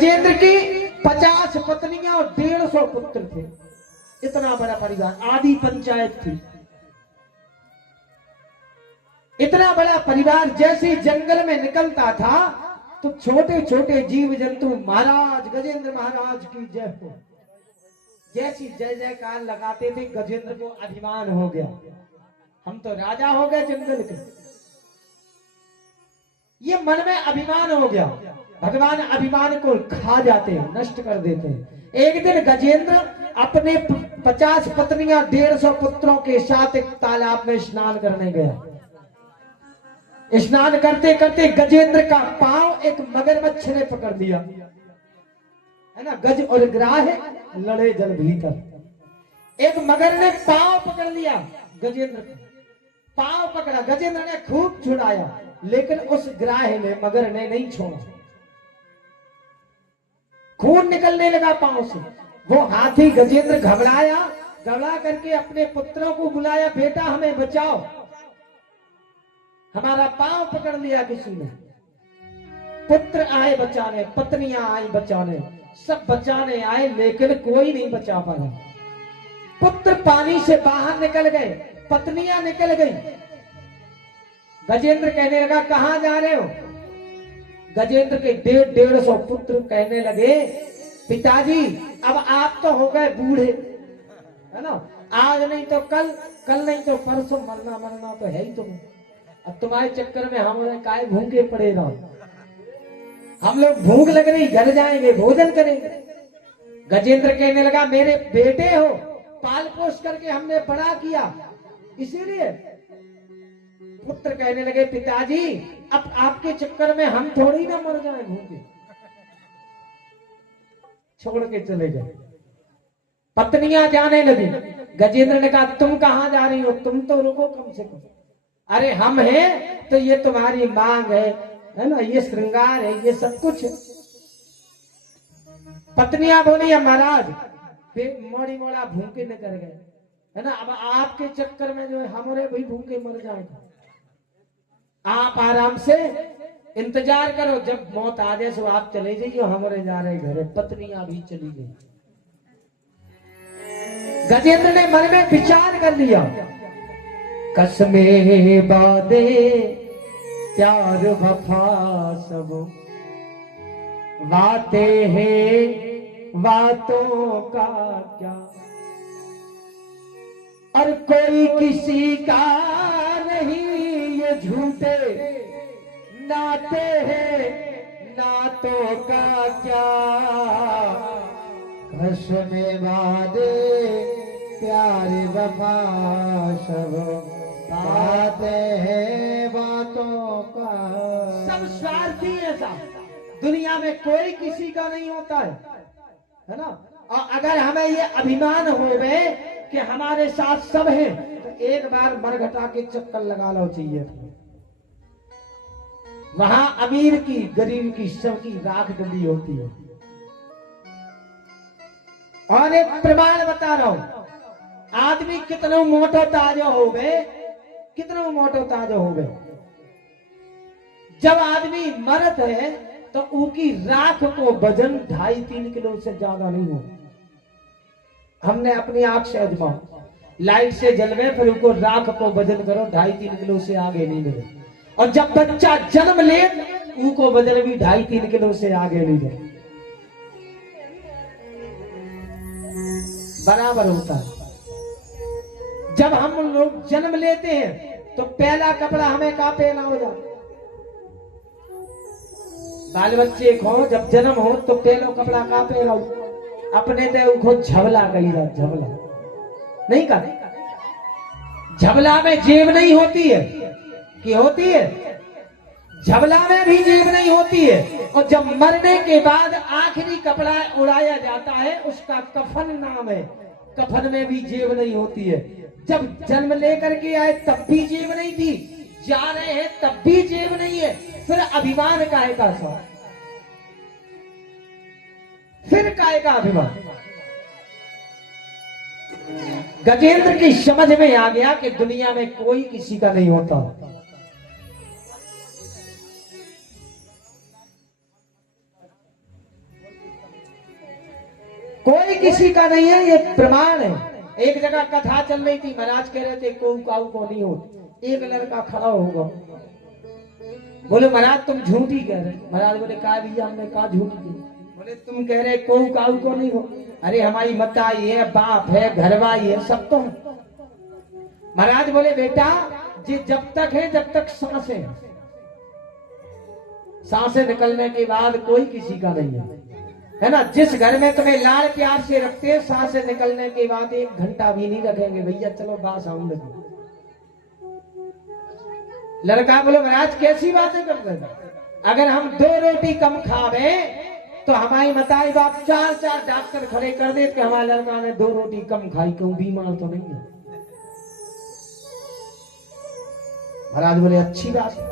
गजेंद्र की 50 पत्नियां और 150 पुत्र थे। इतना बड़ा परिवार, आदि पंचायत थी। इतना बड़ा परिवार जैसे जंगल में निकलता था तो छोटे छोटे जीव जंतु महाराज गजेंद्र महाराज की जय हो जैसी जय जयकार लगाते थे। गजेंद्र को अभिमान हो गया, हम तो राजा हो गए जंगल के। ये मन में अभिमान हो गया। भगवान अभिमान को खा जाते हैं, नष्ट कर देते हैं। एक दिन गजेंद्र अपने 50 पत्नियां 150 पुत्रों के साथ एक तालाब में स्नान करने गया। स्नान करते करते गजेंद्र का पांव एक मगरमच्छ ने पकड़ लिया, है ना। गज और ग्राह लड़े जल भीतर। एक मगर ने पांव पकड़ लिया गजेंद्र को, पांव पकड़ा। गजेंद्र ने खूब छुड़ाया, लेकिन उस ग्राह ने, मगर ने नहीं छोड़ा। खून निकलने लगा पांव से। वो हाथी गजेंद्र घबराया, घबरा करके अपने पुत्रों को बुलाया, बेटा हमें बचाओ, हमारा पांव पकड़ लिया किसी ने। पुत्र आए बचाने, पत्नियां आई बचाने, सब बचाने आए, लेकिन कोई नहीं बचा पाया। पुत्र पानी से बाहर निकल गए, पत्नियां निकल गई। गजेंद्र कहने लगा कहां जा रहे हो? गजेंद्र के 150 पुत्र कहने लगे पिताजी अब आप तो हो गए बूढ़े, है ना। आज नहीं तो कल, कल नहीं तो परसों मरना मरना तो है ही तुम्हें। अब तुम्हारे चक्कर में हम काय भूखे पड़े रहो। हम लोग भूख लग रही, घर जाएंगे भोजन करेंगे। गजेंद्र कहने लगा मेरे बेटे हो, पाल पोष करके हमने बड़ा किया, इसीलिए। पुत्र कहने लगे पिताजी अब आपके चक्कर में हम थोड़ी ना मर जाए भूखे। छोड़ के चले गए। पत्नियां जाने लगी। गजेंद्र ने कहा तुम कहां जा रही हो? तुम तो रुको कम से कम। अरे हम हैं तो ये तुम्हारी मांग है ना, ये श्रृंगार है, ये सब कुछ। पत्नियां बोली महाराज मोड़ी मोड़ा भूखे निकल गए, है ना। अब आपके चक्कर में जो है हमारे भी भूखे मर जाएंगे। आप आराम से इंतजार करो, जब मौत आ जाए सो आप चले जाइए, हमारे जा रहे घरे। पत्नियां भी चली गई। गजेंद्र ने मन में विचार कर लिया, कसमें बादे प्यार वफा सब बातें हैं बातों का क्या, और कोई किसी का नहीं ये झूठे नाते हैं नातों का क्या, कसमें वादे प्यार वफा सब बातें हैं बातों का। सब स्वार्थी है साहब, दुनिया में कोई किसी का नहीं होता है ना। और अगर हमें ये अभिमान हो गए कि हमारे साथ सब हैं, तो एक बार मरघटा के चक्कर लगा लो चाहिए। वहां अमीर की गरीब की सबकी राख डली होती है। और एक प्रमाण बता रहा हूं, आदमी कितना मोटो ताजा हो गए, कितना मोटो ताजा हो गए, जब आदमी मरत है तो उनकी राख को वजन 2.5-3 किलो से ज्यादा नहीं हो। हमने अपनी आंख से आजमाओ, लाइट से जलवे, फिर उनको राख को वजन करो, 2.5-3 किलो से आगे नहीं मिले। और जब बच्चा जन्म ले उनको वजन भी 2.5-3 किलो से आगे नहीं जाए, बराबर होता है। जब हम लोग जन्म लेते हैं तो पहला कपड़ा हमें कहाँ पहना हो जाता? बाल बच्चे को जब जन्म हो तो पहला कपड़ा कहाँ पहना हो? अपने ते उनको झबला कही जाए, झबला नहीं का। झबला में जेब नहीं होती है कि होती है? झबला में भी जेब नहीं होती है। और जब मरने के बाद आखिरी कपड़ा उड़ाया जाता है उसका कफन नाम है, कफन में भी जेब नहीं होती है। जब जन्म लेकर के आए तब भी जेब नहीं थी, जा रहे हैं तब भी जेब नहीं है, फिर अभिमान काहे का सा? फिर काहे का अभिमान? गजेंद्र की समझ में आ गया कि दुनिया में कोई किसी का नहीं होता। कोई किसी का नहीं है, ये प्रमाण है। एक जगह कथा चल रही थी, महाराज कह रहे थे को काऊ को नहीं हो। एक लड़का खड़ा होगा, बोले महाराज तुम झूठी कह रहे। महाराज बोले कहा भैया हमने कहा झूठी की। बोले तुम कह रहे को काऊ को नहीं हो। अरे हमारी मताई है, बाप है, घरवाई है, सब तो है। महाराज बोले बेटा जी जब तक है, जब तक सांसें है, सांसें निकलने के बाद कोई किसी का नहीं है ना। जिस घर में तुम्हें लाड़ प्यार से रखते हैं, सांसें निकलने के बाद 1 घंटा भी नहीं रखेंगे, भैया चलो बात आऊं लगे। लड़का बोले महाराज कैसी बातें कर रहे हैं, अगर हम 2 रोटी कम खावे तो हमारी मताई बाप 4 डॉक्टर खड़े कर दे कि हमारे लड़का ने 2 रोटी कम खाई, क्यों बीमार तो नहीं है। महाराज बोले अच्छी बात है।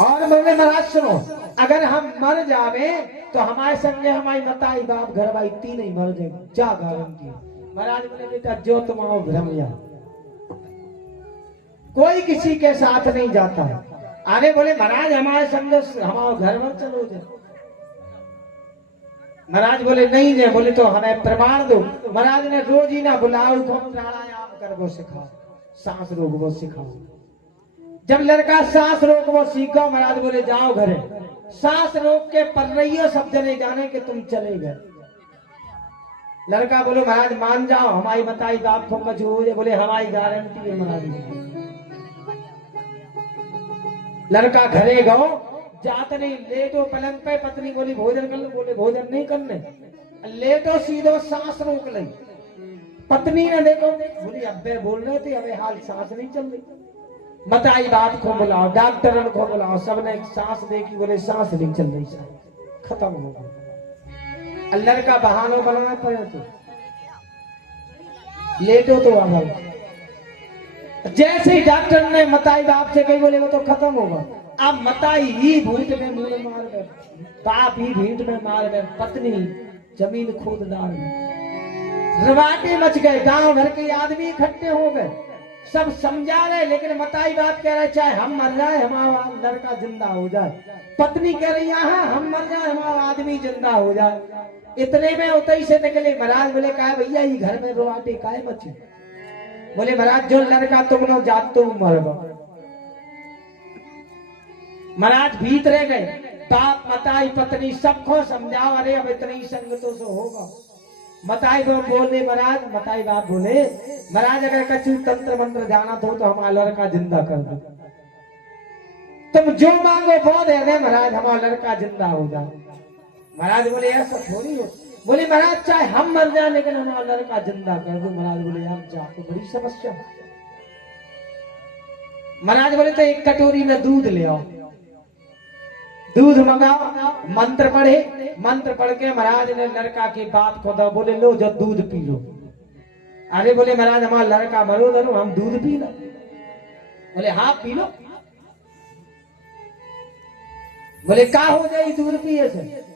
और बोले महाराज सुनो, अगर हम मर जावे तो हमारे संगे हमारी मताई बाप घर भाई तीन ही मर जाए, जा गारंटी। महाराज बोले बेटा जो तुम आओ भ्रमिया, कोई किसी के साथ नहीं जाता है। आने बोले महाराज हमारे संग हमारे घर में चलो जाए। महाराज बोले नहीं जाए। बोले तो हमें प्रमाण दो। महाराज ने रोज ही ना बुलाओ को प्राणायाम कर वो सिखाओ, सांस रोक वो सिखाओ। जब लड़का सांस रोक वो सीखो, महाराज बोले जाओ घरे, सांस रोक के पढ़ रही हो, सब जने जाने के तुम चले गए। लड़का बोलो महाराज मान जाओ, हमारी बताई बाप को कुछ हो जाए। बोले हमारी गारंटी है महाराज। लड़का घरे गो, जात नहीं, लेटो पलंग पे। पत्नी बोली भोजन कर लो, बोले भोजन नहीं करने, लेटो सीधो सांस रोक ली। पत्नी ने देखो, बोली अब्बे बोल रहे थे, अबे हाल सांस नहीं चल रही। बताई बाप को बुलाओ, डॉक्टर को बुलाओ, सबने सांस देखी, बोले सांस नहीं चल रही, खत्म हो गया। लड़का बहानों बनाना पड़े तो लेटो तो आ। जैसे ही डॉक्टर ने मताई बाप से कही, बोले वो तो खत्म होगा। अब मताई ही भूत में मुंह मार गए, बाप ही भीट में मार गए, पत्नी जमीन खोद डाल गई। रवाटे मच गए, गांव भर के आदमी इकट्ठे हो गए, सब समझा रहे, लेकिन मताई बाप कह रहे चाहे हम मर जाए हमारा लड़का जिंदा हो जाए। पत्नी कह रही यहाँ हम मर जाए हमारा आदमी जिंदा हो जाए। इतने में उतई से निकले। महाराज बोले कहा भैया ये घर में रवाटे काहे मचे। बोले महाराज जो लड़का तुम लोग जात तुम मर गए। महाराज भीतर गए, बाप मताई पत्नी सबको समझाओ, अरे अब इतनी संगतों से होगा। मताई बाप बोले महाराज, मताई बाप बोले महाराज अगर कछु तंत्र मंत्र जाना तो हमारा लड़का जिंदा कर दो, तुम जो मांगो वो दे दे महाराज, हमारा लड़का जिंदा हो जाए। महाराज बोले ऐसा थोड़ी हो। बोले महाराज चाहे हम मर जाए लेकिन हमारा लड़का जिंदा कर दो। महाराज बोले यार जा तो बड़ी समस्या। महाराज बोले तो 1 कटोरी में दूध ले आओ, दूध मंगाओ, मंत्र पढ़े, मंत्र पढ़ के महाराज ने लड़का के बाप को दो। बोले लो जो दूध पी लो। अरे बोले महाराज हमारा लड़का मरो धरो, हम दूध पी लो। बोले हाँ पी लो। बोले का हो जाए दूध पिए से।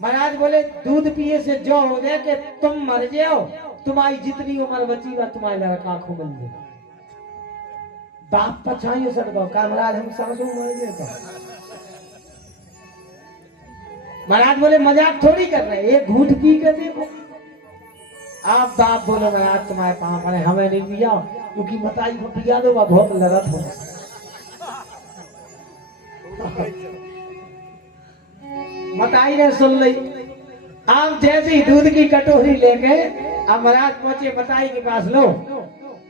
महाराज बोले दूध पिए से जो हो जाए कि तुम मर जाओ, तुम्हारी जितनी उम्र बची वह तुम्हारे लड़का को मिल जाए। बाप पछाइयो सड़को का महाराज हम सांसों मर जाए। महाराज बोले मजाक थोड़ी कर रहे, एक घूंट पी के देखो। आप बाप बोले महाराज तुम्हारे पाँव पड़े, हमें नहीं पिया, क्योंकि मताई को पिया दो वह बहुत लड़त हो। मताई ने सुन ली। आप जैसे ही दूध की कटोरी लेके अब महाराज पहुंचे मताई के पास, लो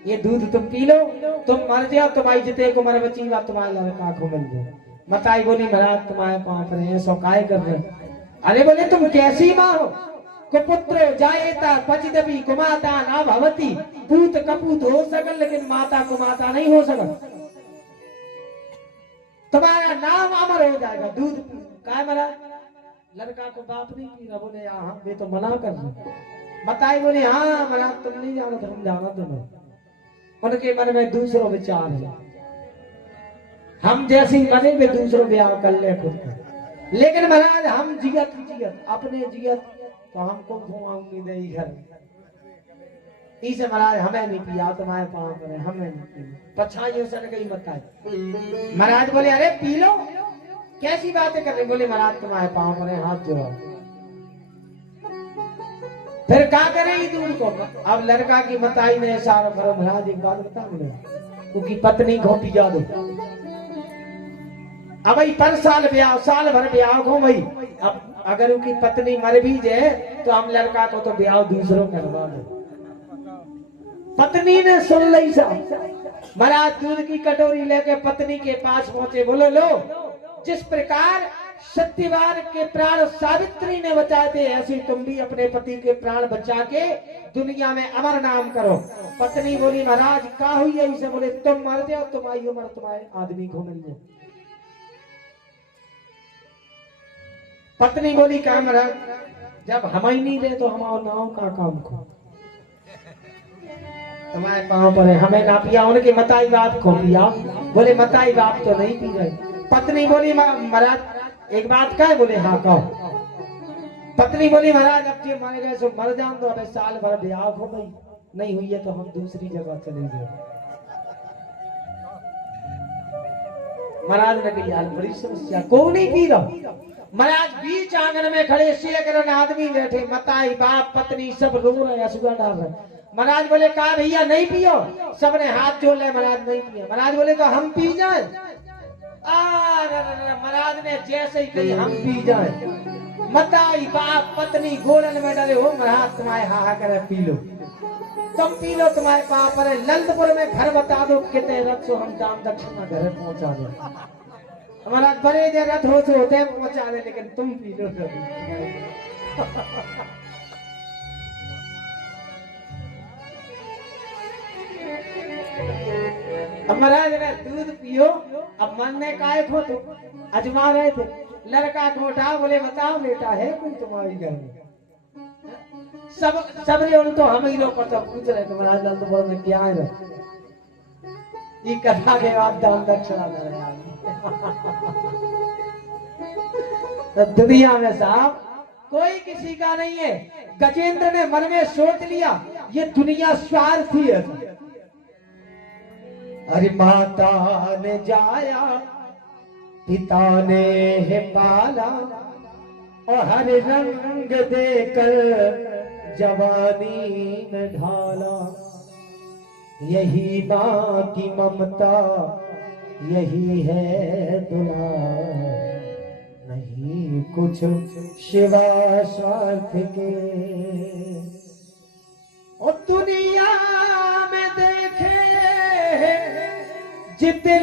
ये दूध तुम पी लो, तुम मर जाओ, तुम्हारी जितने को मर बची बात तुम्हारे लड़का को मिल जाए। मताई बोली महाराज तुम्हारे पाँव पड़े, सौकाए कर रहे। अरे बोले तुम कैसी माँ हो, कुपुत्र जायेता पचिदपि कुमाता ना भवती। पूत कपूत हो सकल लेकिन माता कुमाता नहीं हो सकल। तुम्हारा नाम अमर हो जाएगा। दूध काय मरा, लड़का को बाप नहीं पी रहा। बोले हाँ वे तो मना कर रहे। बताई बोले हाँ महाराज तुम नहीं जानो, तुम जाना तुम्हें। उनके मन में दूसरों विचार है, हम जैसी बने वे दूसरों ब्याह कर ले खुद को। लेकिन महाराज हम जियत अपने जियत तो हमको घुमाऊंगी नहीं घर। इसे महाराज हमें नहीं पिया, तुम्हारे पाँव पर हमें नहीं पिया। पछाइयों से गई बताई। महाराज बोले अरे पी लो, कैसी बातें कर रहे। बोले महाराज तुम्हारे पाँव पर हाथ जोड़ो। फिर क्या करे ई दूर को। अब लड़का की बताई ने सारा करो महाराज एक बात बता मुझे, उनकी पत्नी को पिया दो। अब भाई पर साल भर ब्याह को भाई, अब अगर उनकी पत्नी मर भी जाए तो हम लड़का को तो ब्याह दूसरों करवा दो। पत्नी ने सुन ली साहब। महाराज दूध की कटोरी लेके पत्नी के पास पहुंचे, बोलो लो जिस प्रकार सत्यवान के प्राण सावित्री ने बचाए थे, ऐसे तुम भी अपने पति के प्राण बचा के दुनिया में अमर नाम करो। पत्नी बोली महाराज क्या हुई है इसे? बोले तुम मर जाओ तुम्हारी उम्र तुम्हारे आदमी को मिल जाए। पत्नी बोली क्या महाराज, जब हम ही नहीं रहे तो हमारे नाव का काम को तुम्हारे पांव पर है, हमें ना पिया, उनके मताई बाप को पिया। बोले मताई बाप तो नहीं पी रहे। पत्नी बोली महाराज एक बात का है? बोले हाँ कहो। पत्नी बोली महाराज अब जो मर गए सो मर जान दो, अबे साल भर ब्याह हो गई नहीं हुई है तो हम दूसरी जगह चले जाए। महाराज ने कही यार बड़ी समस्या, कौन नहीं पी रहा। महाराज बीच आंगन में खड़े शेखरन आदमी बैठे, मताई बाप पत्नी सब रो रहे, हंसुआ डाल रहे। महाराज बोले कहा भैया नहीं पियो? सबने हाथ जोड़ ले, महाराज नहीं पिया। महाराज बोले तो हम पी जाए? महाराज ने जैसे ही कही हम पी जाए, मताई बाप पत्नी गोड़न में डरे हो महाराज तुम्हारे हा करे पी लो, तुम पी लो तुम्हारे पाप पर। ललितपुर में घर बता दो कितने रथ सो हम दाम दक्षिणा घर पहुंचा दो। महाराज बड़े जे रथ हो से होते पहुंचा दे, लेकिन तुम पी लो। अब महाराज ने दूध पियो, अब मन ने काय खो तो अजमा रहे थे। लड़का को उठा, बोले बताओ बेटा है कोई तुम्हारी घर में? सब ने तो हम ही लोग पता पूछ रहे थे महाराज ललितपुर में क्या है? ये कथा के बाद दान दक्षिणा तो दुनिया में साहब कोई किसी का नहीं है। गजेंद्र ने मन में सोच लिया ये दुनिया स्वार्थी है। अरे माता ने जाया पिता ने है पाला, और हर रंग देकर जवानी में ढाला। यही माँ की ममता यही है दुलार, नहीं कुछ शिवा स्वार्थ के। और दुनिया में देखे जितने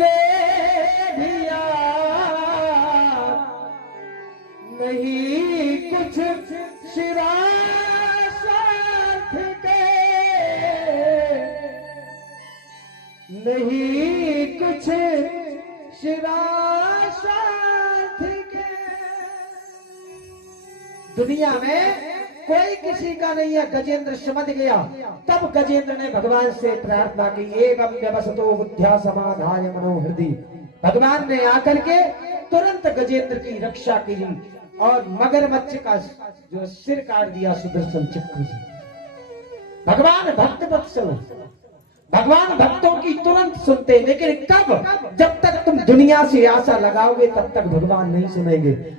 भी यार, नहीं कुछ शिवा स्वार्थ के, नहीं कुछ शिवा स्वार्थ के। दुनिया में कोई किसी का नहीं है। गजेंद्र समझ गया। तब गजेंद्र ने भगवान से प्रार्थना की, एवं व्यवसतो बुद्ध्या समाधाय मनोहृदि। भगवान ने आकर के तुरंत गजेंद्र की रक्षा की और मगरमच्छ का जो सिर काट दिया सुदर्शन चक्र से। भगवान भक्त वत्सल, भगवान भक्तों की तुरंत सुनते, लेकिन कब? जब तक तुम दुनिया से आशा लगाओगे तब तक भगवान नहीं सुनेंगे।